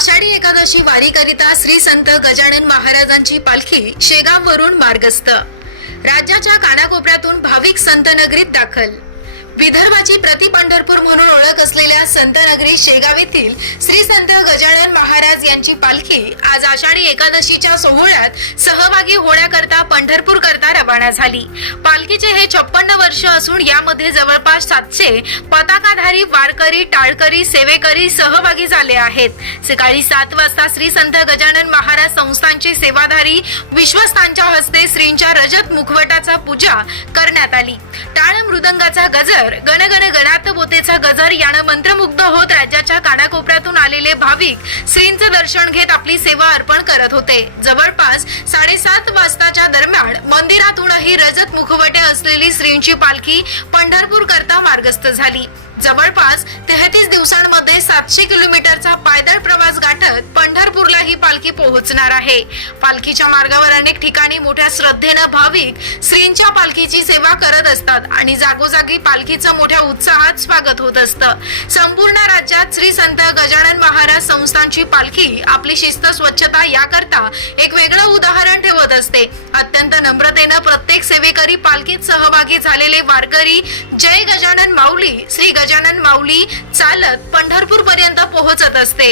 आषाढी एकादशी वारीकरिता श्री संत गजानन महाराजांची पालखी शेगाववरून मार्गस्थ. राज्याच्या कानाकोपऱ्यातून भाविक संत नगरीत दाखल. विदर्भाची प्रति पंढरपूर म्हणून ओळख असलेल्या संतनगरी शेगाव येथील श्री संत गजानन महाराज यांची पालखी आज आषाढी एकादशीच्या सोहळ्यात सहभागी होण्याकरता पंढरपूर करता रवाना झाली. पालखीचे हे छप्पन्न वर्ष असून यामध्ये जवळपास सातशे पताकाधारी वारकरी टाळकरी सेवेकरी सहभागी झाले आहेत. सकाळी सात वाजता श्री संत गजानन महाराज संस्थांचे सेवाधारी विश्वस्तांच्या हस्ते श्रींच्या रजत मुखवटाचा पूजा करण्यात आली. टाळ मृदंगाचा गजर गणगण गणात बोतेचा गजर यानं मंत्रमुग्ध होत राज्याच्या कानाकोपऱ्यातून आलेले भाविक श्रींचं दर्शन घेत आपली सेवा अर्पण करत होते. जवळपास साडेसात वाजताच्या दरम्यान मंदिरातूनही रजत मुखवटे असलेली श्रींची पालखी पंढरपूर करता मार्गस्थ झाली. जवळपास तेहतीस दिवसांमध्ये सातशे किलोमीटरचा पायदळ प्रवास गाठत पंढरपूरला ही पालखी पोहोचणार आहे. पालखीच्या मार्गावर अनेक ठिकाणी मोठ्या श्रद्धेनं भाविक श्रींच्या पालखीची सेवा करत असतात आणि जागोजागी पालखीचं मोठ्या उत्साहात स्वागत होत असतं. संपूर्ण राज्यात श्री संत गजानन महाराज संस्थांची पालखी आपली शिस्त स्वच्छता याकरता एक वेगळं उदाहरण ठेवत असते. अत्यंत नम्रतेनं प्रत्येक सेवेकरी पालखीत सहभागी झालेले वारकरी जय गजानन माऊली श्री गजानन माऊली चालत पंढरपूर पर्यंत पोहोचत असते.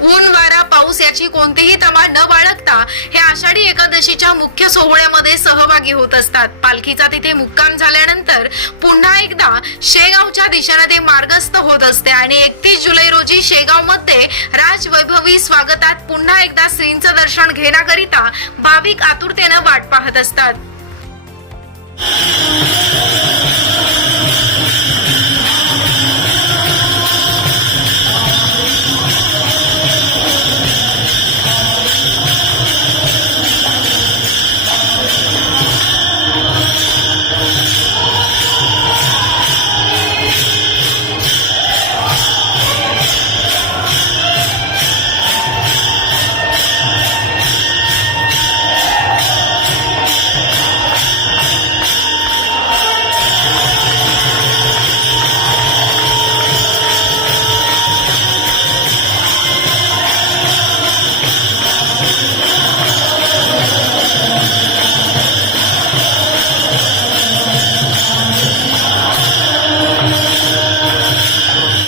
ऊन वारा पाऊस याची कोणतीही तमा न बाळगता हे आषाढी एकादशीच्या मुख्य सोहळ्यामध्ये सहभागी होत असतात. पालखीचा तिथे मुक्काम झाल्यानंतर पुन्हा एकदा शेगावच्या दिशेने ते मार्गस्थ होत असते आणि एकतीस जुलै रोजी शेगावमध्ये राजवैभवी स्वागतात पुन्हा एकदा श्रींचं दर्शन घेण्याकरिता भाविक आतुरतेनं वाट पाहत असतात.